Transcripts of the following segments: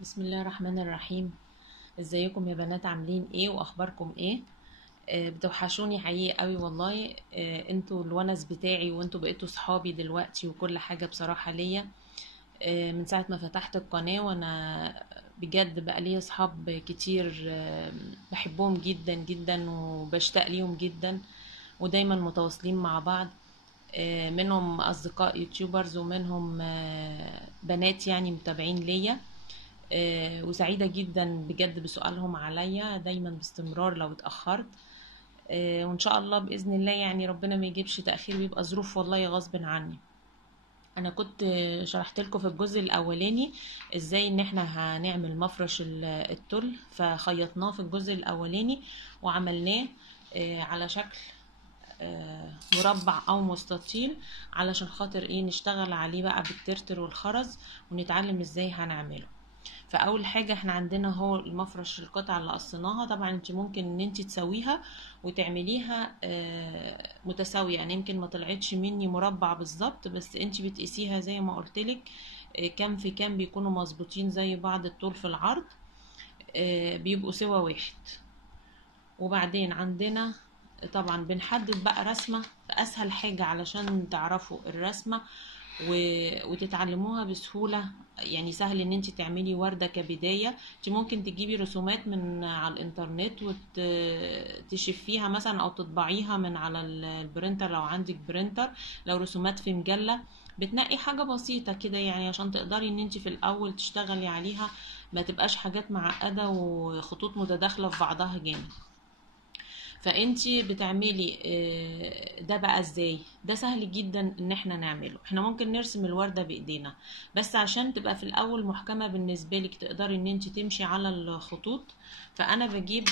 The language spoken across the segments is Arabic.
بسم الله الرحمن الرحيم. ازيكم يا بنات؟ عاملين ايه واخباركم ايه؟ بتوحشوني حقيقي قوي والله. انتوا الونس بتاعي وانتوا بقيتوا صحابي دلوقتي وكل حاجة بصراحة ليا. من ساعة ما فتحت القناة وانا بجد بقى ليا صحاب كتير، بحبهم جدا جدا وبشتاق ليهم جدا، ودايما متواصلين مع بعض. منهم اصدقاء يوتيوبرز ومنهم بنات يعني متابعين ليا. وسعيدة جدا بجد بسؤالهم عليا دايما باستمرار لو اتأخرت. وإن شاء الله بإذن الله يعني ربنا ما يجيبش تأخير ويبقى ظروف والله غصب عني. أنا كنت شرحت لكم في الجزء الأولاني إزاي إن إحنا هنعمل مفرش التل، فخيطناه في الجزء الأولاني وعملناه على شكل مربع أو مستطيل، علشان خاطر إيه نشتغل عليه بقى بالترتر والخرز ونتعلم إزاي هنعمله. فاول حاجه احنا عندنا هو المفرش، القطعه اللي قصيناها. طبعا انت ممكن ان انت تسويها وتعمليها متساويه، يعني يمكن ما طلعتش مني مربع بالظبط، بس انت بتقيسيها زي ما قلتلك كام في كام بيكونوا مظبوطين زي بعض، الطول في العرض بيبقوا سوا واحد. وبعدين عندنا طبعا بنحدد بقى رسمة، اسهل حاجة علشان تعرفوا الرسمة وتتعلموها بسهولة. يعني سهل ان انت تعملي وردة كبداية. انت ممكن تجيبي رسومات من على الانترنت وتشفيها مثلا او تطبعيها من على البرينتر لو عندك برينتر، لو رسومات في مجلة. بتنقي حاجة بسيطة كده يعني عشان تقدري ان انت في الاول تشتغلي عليها، ما تبقاش حاجات معقدة وخطوط متداخلة في بعضها جامد. فانتي بتعملي ده بقى ازاي؟ ده سهل جدا ان احنا نعمله. احنا ممكن نرسم الوردة بايدينا، بس عشان تبقى في الاول محكمة بالنسبة لك تقدري ان انتي تمشي على الخطوط، فانا بجيب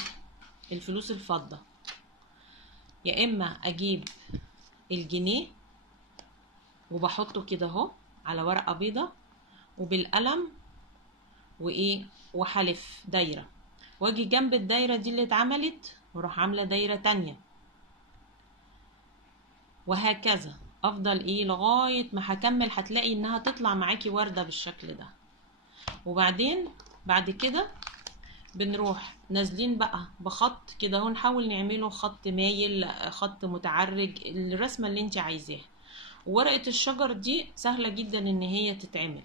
الفلوس الفضة، يا اما اجيب الجنيه وبحطه كده اهو على ورقة بيضة وبالقلم وايه وحلف دايرة، واجي جنب الدايرة دي اللي اتعملت واروح عاملة دايرة تانية، وهكذا افضل ايه لغاية ما هكمل. هتلاقي انها تطلع معاكي وردة بالشكل ده. وبعدين بعد كده بنروح نازلين بقى بخط كده اهو، نحاول نعمله خط مايل، خط متعرج، الرسمة اللي انت عايزاها. وورقة الشجر دي سهلة جدا ان هي تتعمل.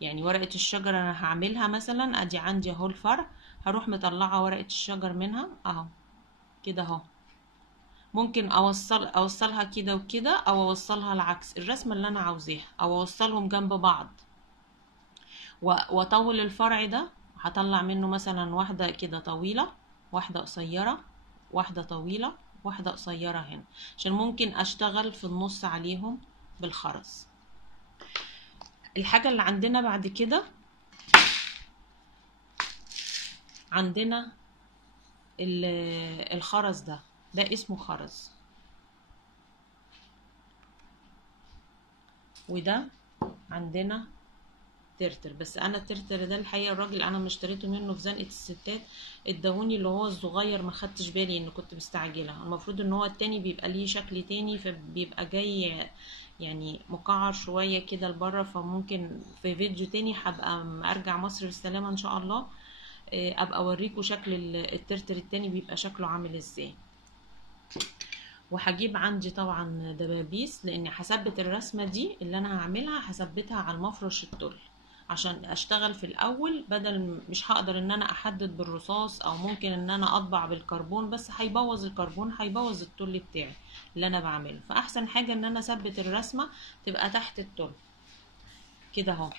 يعني ورقة الشجر انا هعملها مثلا، ادي عندي اهو الفرع، هروح مطلعة ورقة الشجر منها اهو كده اهو. ممكن اوصلها كده وكده، او اوصلها العكس الرسمة اللي انا عاوزاها، او اوصلهم جنب بعض واطول الفرع ده. هطلع منه مثلا واحدة كده طويلة، واحدة قصيرة، واحدة طويلة، واحدة قصيرة هنا، عشان ممكن اشتغل في النص عليهم بالخرز. الحاجة اللي عندنا بعد كده عندنا الخرز ده اسمه خرز، وده عندنا ترتر. بس انا الترتر ده الحقيقه الراجل انا ما اشتريته منه في زنقه الستات، اداهوني اللي هو الصغير، ما خدتش بالي ان كنت مستعجله. المفروض ان هو التاني بيبقى ليه شكل تاني، فبيبقى جاي يعني مقعر شويه كده لبره. فممكن في فيديو تاني هبقى ارجع مصر بالسلامه ان شاء الله ابقى اوريكم شكل الترتر التاني بيبقى شكله عامل ازاي. وهجيب عندي طبعا دبابيس، لاني هثبت الرسمه دي اللي انا هعملها هثبتها على المفرش التل عشان اشتغل في الاول، بدل مش هقدر ان انا احدد بالرصاص، او ممكن ان انا اطبع بالكربون بس هيبوظ الكربون، هيبوظ التل بتاعي اللي انا بعمله. فاحسن حاجه ان انا اثبت الرسمه تبقى تحت التل كده اهو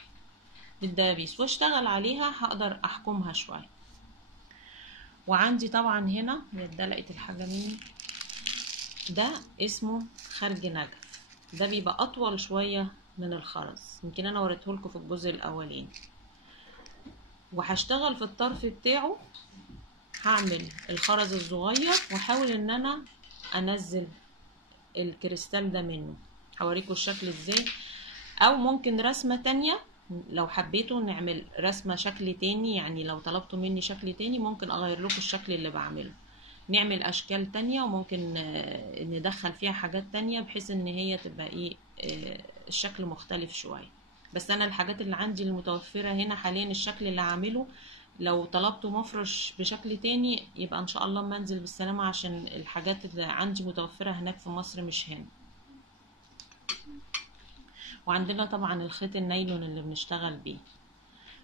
بالدبابيس، واشتغل عليها هقدر احكمها شويه. وعندي طبعا هنا اتدلقت الحاجه مني، ده اسمه خرج نجف. ده بيبقى اطول شوية من الخرز، يمكن انا وريتهولكوا في الجزء الاولاني. وهشتغل في الطرف بتاعه، هعمل الخرز الصغير واحاول ان انا انزل الكريستال ده منه. هوريكم الشكل ازاي، او ممكن رسمة تانية لو حبيتوا نعمل رسمة شكل تاني. يعني لو طلبتوا مني شكل تاني ممكن اغير لكم الشكل اللي بعمله، نعمل اشكال تانية، وممكن ندخل فيها حاجات تانية بحيث ان هي تبقى ايه الشكل مختلف شوية. بس انا الحاجات اللي عندي المتوفرة هنا حاليا الشكل اللي عامله، لو طلبته مفرش بشكل تاني يبقى ان شاء الله ما انزل بالسلامة، عشان الحاجات اللي عندي متوفرة هناك في مصر مش هنا. وعندنا طبعا الخيط النايلون اللي بنشتغل بيه.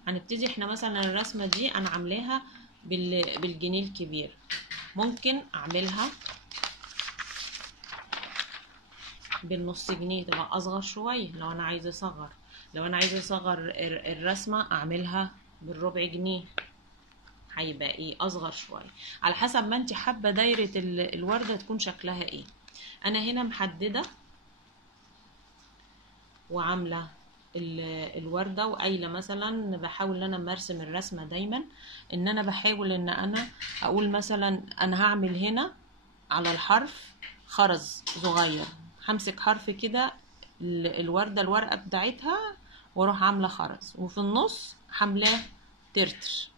هنبتدي احنا مثلا الرسمة دي انا عاملاها بالجنيه الكبير، ممكن اعملها بالنص جنيه تبقى اصغر شوية لو انا عايزة اصغر. لو انا عايزة اصغر الرسمة اعملها بالربع جنيه، هيبقى ايه اصغر شوية، على حسب ما انت حابة دايرة الوردة تكون شكلها ايه. انا هنا محددة وعاملة الوردة وقايلة مثلا، بحاول ان انا مرسم الرسمة دايما ان انا بحاول ان انا اقول مثلا انا هعمل هنا على الحرف خرز صغير، همسك حرف كده الوردة الورقة بتاعتها واروح عاملة خرز، وفي النص حاملاه ترتر،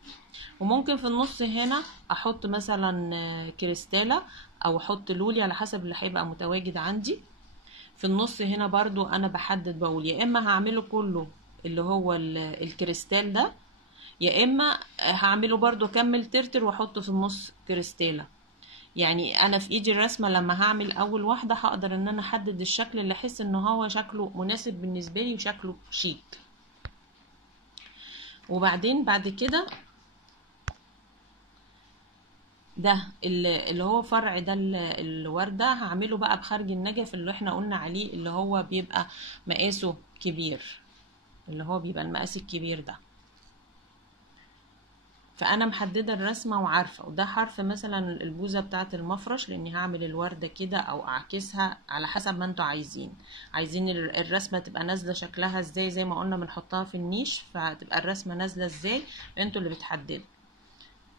وممكن في النص هنا احط مثلا كريستالة او احط لولي على حسب اللي هيبقى متواجد عندي. في النص هنا برضو انا بحدد بقول يا اما هعمله كله اللي هو الكريستال ده، يا اما هعمله برضو اكمل ترتر واحط في النص كريستالة. يعني انا في ايدي الرسمة لما هعمل اول واحدة هقدر ان انا احدد الشكل اللي احس ان هو شكله مناسب بالنسبة لي وشكله شيك. وبعدين بعد كده ده اللي هو فرع ده الوردة هعمله بقى بخرج النجف اللي احنا قلنا عليه، اللي هو بيبقى مقاسه كبير، اللي هو بيبقى المقاس الكبير ده. فانا محددة الرسمة وعارفة، وده حرف مثلا البوزة بتاعة المفرش لاني هعمل الوردة كده او اعكسها على حسب ما انتوا عايزين الرسمة تبقى نازلة شكلها ازاي، زي ما قلنا بنحطها في النيش فتبقى الرسمة نازلة ازاي، انتوا اللي بتحددوا.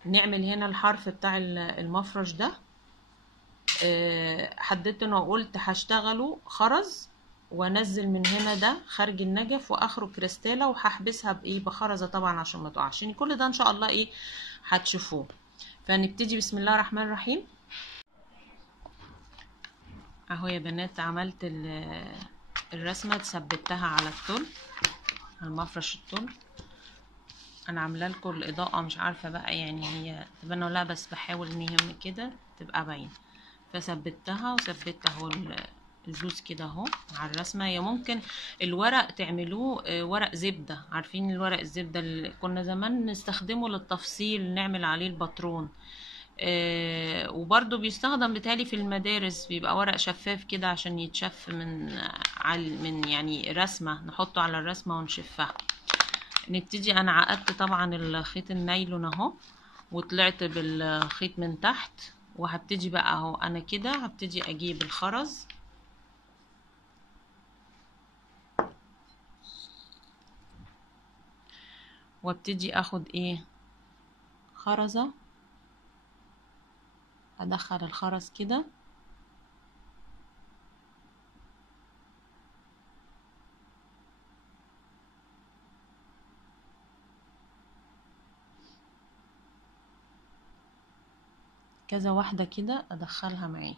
نعمل هنا الحرف بتاع المفرش ده، حددت انه قلت هشتغله خرز وانزل من هنا ده خارج النجف واخره كريستالة، وهحبسها بايه بخرزة طبعا عشان ما تقعش. كل ده ان شاء الله ايه هتشوفوه. فنبتدي بسم الله الرحمن الرحيم. اهو يا بنات عملت الرسمة، ثبتها على الطول، على المفرش الطول. انا عامله لكم الاضاءة مش عارفة بقى يعني هي تبان ولا لا، بس بحاول ان هي كده تبقى باينه. فثبتها وثبت اهو الجوز كده اهو على الرسمه. يا ممكن الورق تعملوه ورق زبده، عارفين الورق الزبده اللي كنا زمان نستخدمه للتفصيل نعمل عليه الباترون، وبرضو بيستخدم بتالي في المدارس، بيبقى ورق شفاف كده عشان يتشف من يعني رسمه، نحطه على الرسمه ونشفها. نبتدي انا عقدت طبعا الخيط النايلون اهو وطلعت بالخيط من تحت، وهبتدي بقى اهو انا كده هبتدي اجيب الخرز وابتدي اخد ايه خرزة، ادخل الخرز كده كذا واحدة كده ادخلها معي،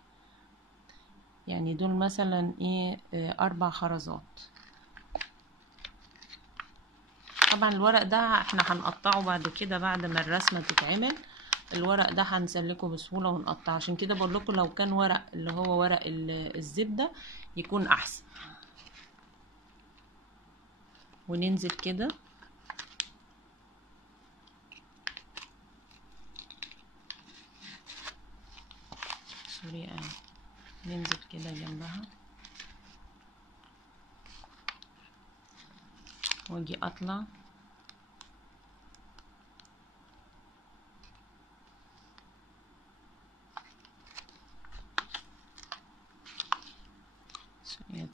يعني دول مثلا ايه 4 خرزات. طبعا الورق ده احنا هنقطعه بعد كده بعد ما الرسمة تتعمل، الورق ده هنسلكه بسهولة ونقطعه، عشان كده بقول لكم لو كان ورق اللي هو ورق الزبدة يكون احسن. وننزل كده سوري ننزل كده جنبها واجي اطلع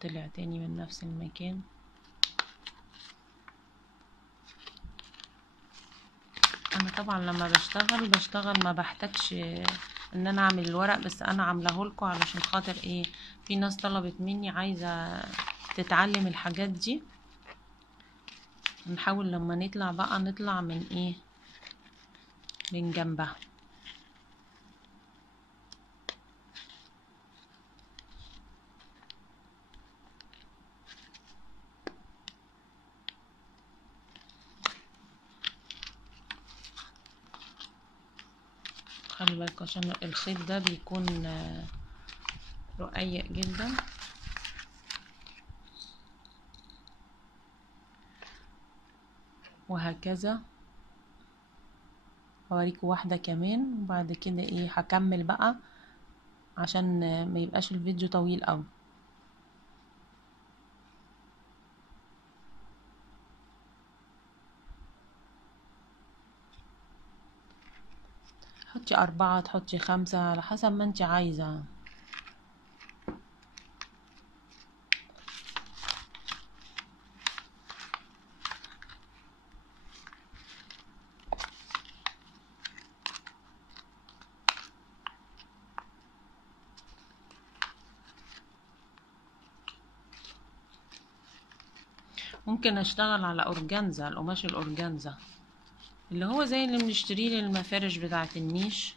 طلع تاني من نفس المكان. انا طبعا لما بشتغل ما بحتاجش ان انا اعمل الورق، بس انا عاملاه لكم علشان خاطر ايه في ناس طلبت مني عايزة تتعلم الحاجات دي، نحاول لما نطلع بقى نطلع من ايه من جنبها. خلي بالك عشان الخيط ده بيكون رقيق جدا. وهكذا هوريكم واحدة كمان وبعد كده ايه هكمل بقى عشان ما يبقاش الفيديو طويل قوي. تحطي 4 تحطي 5 على حسب ما انت عايزة. ممكن اشتغل على اورجانزا، القماش الاورجانزا اللي هو زي اللي بنشتريه للمفارش بتاعة النيش،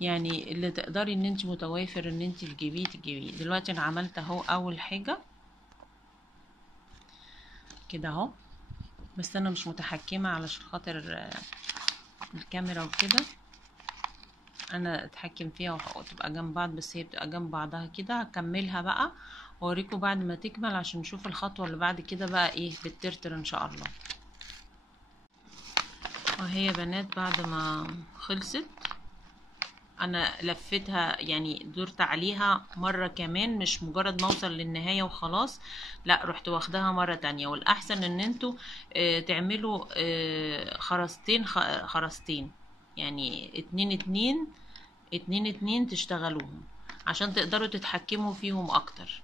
يعني اللي تقدري ان انت متوافر ان انت تجيبيه. دلوقتي انا عملت اهو اول حاجة كده اهو، بس انا مش متحكمة علشان خاطر الكاميرا وكده، انا اتحكم فيها وتبقى جنب بعض، بس هي بتبقى جنب بعضها كده. هكملها بقى واوريكم بعد ما تكمل عشان نشوف الخطوة اللي بعد كده بقى ايه بالترتر ان شاء الله. وهي يا بنات بعد ما خلصت انا لفتها، يعني دورت عليها مرة كمان، مش مجرد ما اوصل للنهاية وخلاص، لا رحت واخدها مرة تانية. والاحسن ان انتوا تعملوا خرستين، يعني 2 تشتغلوهم عشان تقدروا تتحكموا فيهم اكتر.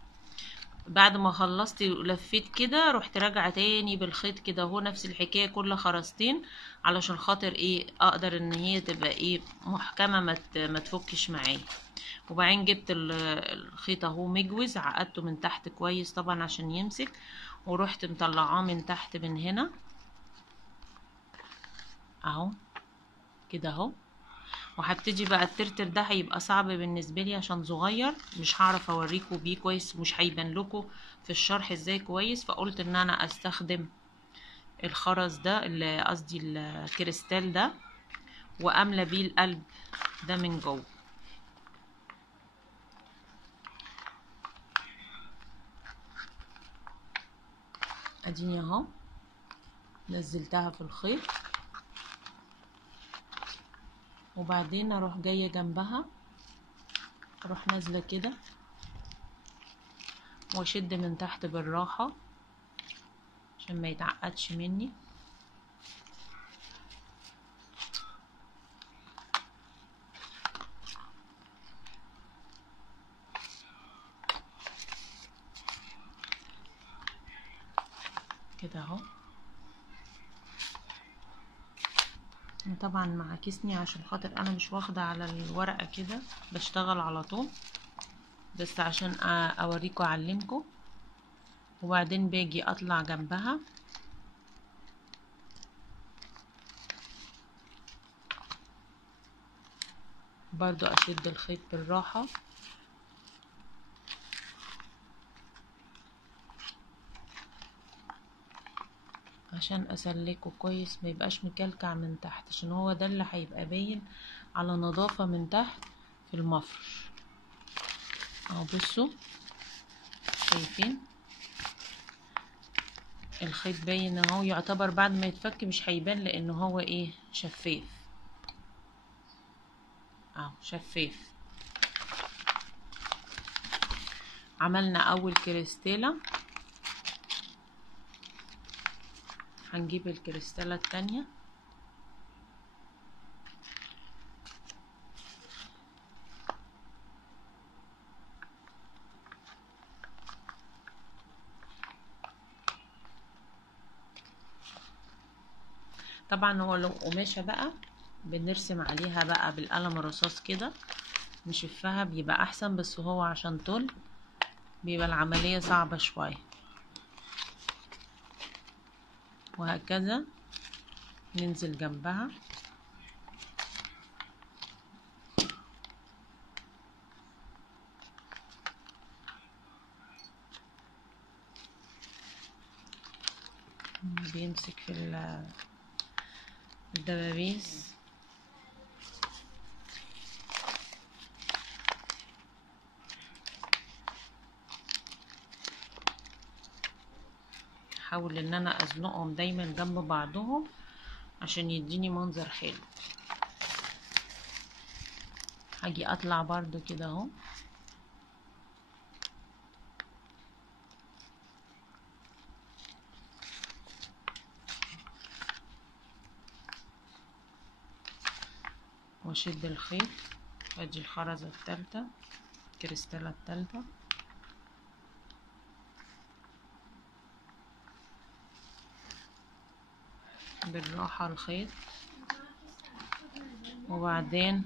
بعد ما خلصت ولفيت كده رحت راجعه تاني بالخيط كده اهو، نفس الحكايه كل خرزتين علشان خاطر ايه اقدر ان هي تبقى ايه محكمه ما تفكش معايا. وبعدين جبت الخيط اهو مجوز، عقدته من تحت كويس طبعا عشان يمسك، ورحت مطلعاه من تحت من هنا اهو كده اهو. وهبتدي بقى الترتر ده هيبقى صعب بالنسبه لي عشان صغير، مش هعرف اوريكم بيه كويس، مش هيبان لكم في الشرح ازاي كويس، فقلت ان انا استخدم الخرز ده اللي قصدي الكريستال ده، واملى بيه القلب ده من جوه. اديني اهو نزلتها في الخيط، وبعدين اروح جايه جنبها اروح نازله كده واشد من تحت بالراحه عشان ما يتعقدش مني. كده اهو. طبعا معاكسني عشان خاطر انا مش واخده على الورقه كده، بشتغل على طول بس عشان اوريكم اعلمكم. وبعدين باجي اطلع جنبها برضو اشد الخيط بالراحه عشان اسلكه كويس ما يبقاش مكلكع من تحت، عشان هو ده اللي هيبقى باين على نظافة من تحت في المفرش اهو. بصوا شايفين الخيط باين اهو، يعتبر بعد ما يتفك مش هيبان لانه هو ايه شفاف اهو شفاف. عملنا اول كريستالة، هنجيب الكريستالة التانية طبعا. هو لو قماشة بقى بنرسم عليها بقى بالقلم الرصاص كده نشفها بيبقى احسن، بس هو عشان طول بيبقى العملية صعبة شوية. وهكذا ننزل جنبها بيمسك في الدبابيس بحاول ان انا ازنقهم دايما جنب بعضهم عشان يديني منظر حلو. هاجي اطلع برضو كده اهو، واشد الخيط، وادي الخرزة التالتة، الكريستالة التالتة، بالراحة الخيط، وبعدين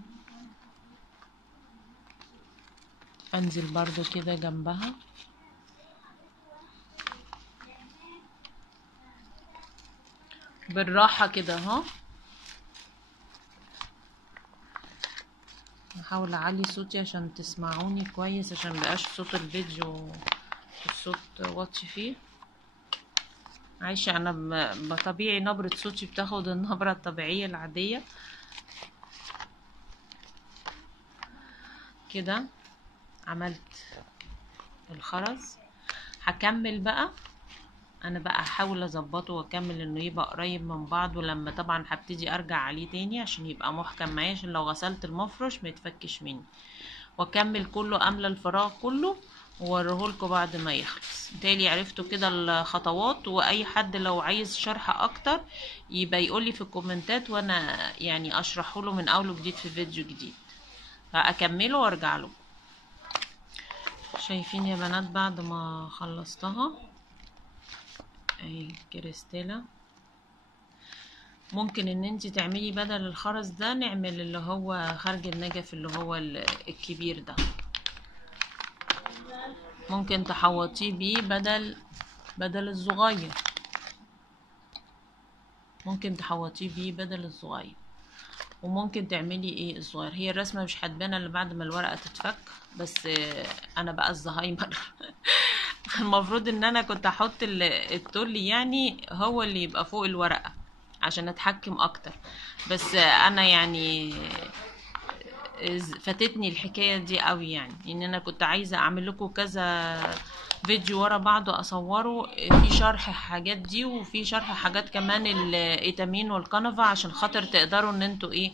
انزل برضو كده جنبها بالراحة كده اهو. هحاول اعلي صوتي عشان تسمعوني كويس، عشان مبقاش صوت الفيديو الصوت واطي فيه. عايشة انا بطبيعي نبرة صوتي بتاخد النبرة الطبيعية العادية كده. عملت الخرز، هكمل بقى انا بقى هحاول اظبطه واكمل انه يبقى قريب من بعض، ولما طبعا هبتدي ارجع عليه تاني عشان يبقى محكم معايا، عشان لو غسلت المفرش ما يتفكش مني، واكمل كله املى الفراغ كله ووريهولكوا بعد ما يخلص. بالتالي عرفتوا كده الخطوات، واي حد لو عايز شرح اكتر يبقى يقولي في الكومنتات وانا يعني اشرحه له من اول وجديد في فيديو جديد، فاكمله وارجع له. شايفين يا بنات بعد ما خلصتها اهي كريستالة. ممكن ان انت تعملي بدل الخرز ده نعمل اللي هو خرج النجف اللي هو الكبير ده، ممكن تحوطيه بيه بدل الصغير، ممكن تحوطيه بيه بدل الصغير، وممكن تعملي ايه الصغير. هي الرسمه مش هتبان الا بعد ما الورقه تتفك، بس انا بقى الزهايمر المفروض ان انا كنت احط التول يعني هو اللي يبقى فوق الورقه عشان اتحكم اكتر، بس انا يعني فاتتني الحكايه دي قوي، يعني ان انا كنت عايزه اعمل لكم كذا فيديو ورا بعض اصوره في شرح حاجات دي، وفي شرح حاجات كمان الايتامين والكنفا، عشان خاطر تقدروا ان انتوا ايه،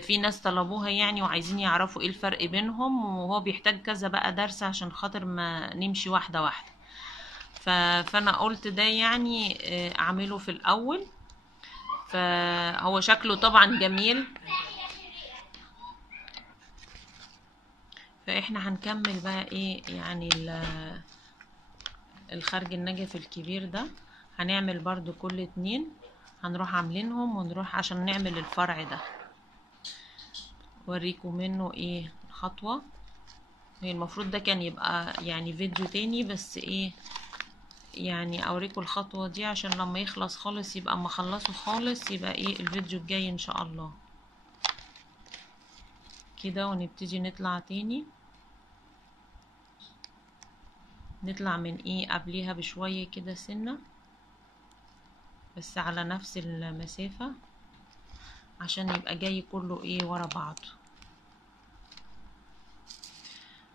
في ناس طلبوها يعني وعايزين يعرفوا ايه الفرق بينهم، وهو بيحتاج كذا بقى درس عشان خاطر ما نمشي واحده واحده. فانا قلت ده يعني اعمله في الاول. فهو شكله طبعا جميل، فاحنا هنكمل بقى ايه يعني الخرج النجف الكبير ده. هنعمل برضو كل اتنين هنروح عاملينهم ونروح عشان نعمل الفرع ده، وريكم منه ايه الخطوة. هي المفروض ده كان يبقى يعني فيديو تاني، بس ايه يعني اوريكم الخطوة دي عشان لما يخلص خالص يبقى اما اخلصه خالص يبقى ايه الفيديو الجاي ان شاء الله كده. ونبتدي نطلع تاني، نطلع من ايه قبليها بشوية كده سنة، بس على نفس المسافة عشان يبقى جاي كله ايه ورا بعض.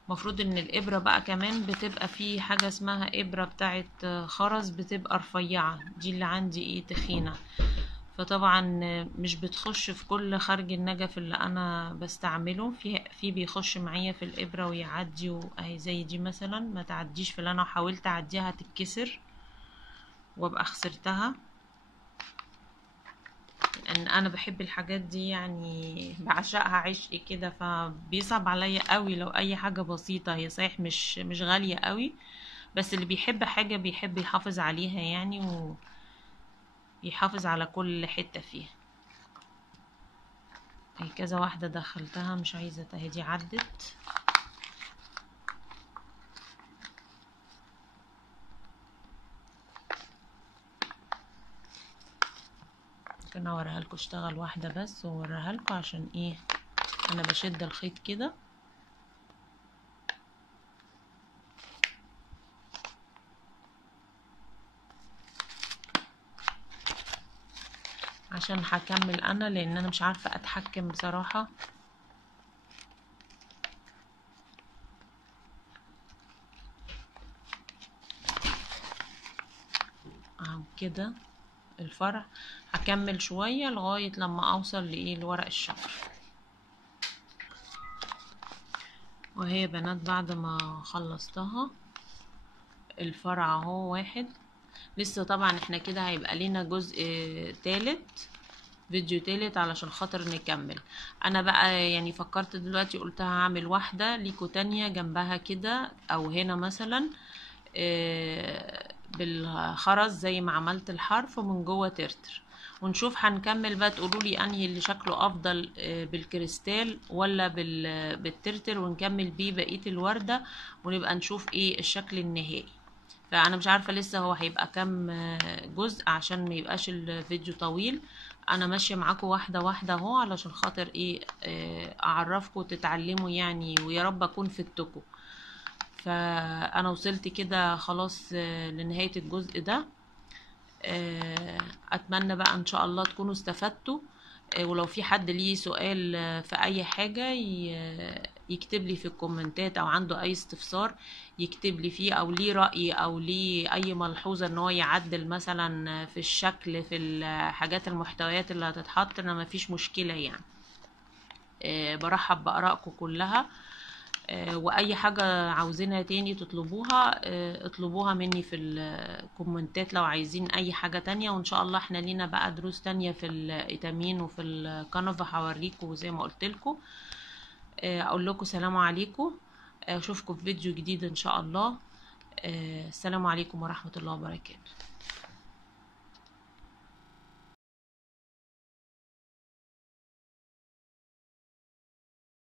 مفروض ان الابرة بقى كمان بتبقى في حاجة اسمها ابرة بتاعت خرز بتبقى رفيعة، دي اللي عندي ايه تخينة، فطبعا مش بتخش في كل خرج النجف اللي انا بستعمله، في بيخش معايا في الابرة ويعدي، واهي زي دي مثلا ما تعديش في اللي انا حاولت اعديها تتكسر وابقى خسرتها، لان انا بحب الحاجات دي يعني بعشقها عشق كده، فبيصعب عليا قوي لو اي حاجة بسيطة. هي صحيح مش غالية قوي، بس اللي بيحب حاجة بيحب يحافظ عليها يعني، ويحافظ على كل حتة فيها. هي كذا واحدة دخلتها مش عايزة اهي دي عدت. ممكن اوريها لكم اشتغل واحدة بس واوريها لكم عشان ايه انا بشد الخيط كده عشان هكمل انا، لان انا مش عارفة اتحكم بصراحة. كده الفرع. هكمل شوية لغاية لما اوصل لورق الشجر. وهي بنات بعد ما خلصتها الفرع اهو واحد. لسه طبعا احنا كده هيبقى لينا جزء تالت، فيديو تالت علشان خاطر نكمل. انا بقى يعني فكرت دلوقتي قلت هعمل واحدة ليكو تانية جنبها كده او هنا مثلا بالخرز زي ما عملت الحرف ومن جوه ترتر، ونشوف هنكمل بقى. تقولولي انهي اللي شكله افضل بالكريستال ولا بالترتر، ونكمل بيه بقية الوردة ونبقى نشوف ايه الشكل النهائي. فانا مش عارفة لسه هو هيبقى كام جزء عشان ما يبقاش الفيديو طويل. انا ماشية معاكم واحدة واحدة اهو علشان خاطر ايه اعرفكم تتعلموا يعني، ويا رب اكون فدتكم. فانا وصلت كده خلاص لنهاية الجزء ده. اتمنى بقى ان شاء الله تكونوا استفدتوا. ولو في حد ليه سؤال في اي حاجة يكتب لي في الكومنتات، او عنده اي استفسار يكتب لي فيه، او ليه رأي او ليه اي ملحوظة ان هو يعدل مثلا في الشكل في الحاجات المحتويات اللي هتتحط. انا مفيش مشكلة يعني. برحب بآرائكم كلها. واي حاجة عاوزينها تاني تطلبوها اطلبوها مني في الكومنتات لو عايزين اي حاجة تانية. وان شاء الله احنا لينا بقى دروس تانية في الإيتامين وفي الكنفة هوريكم زي ما قلت لكم. اقول لكم سلام عليكم. اشوفكم في فيديو جديد ان شاء الله. السلام عليكم ورحمة الله وبركاته.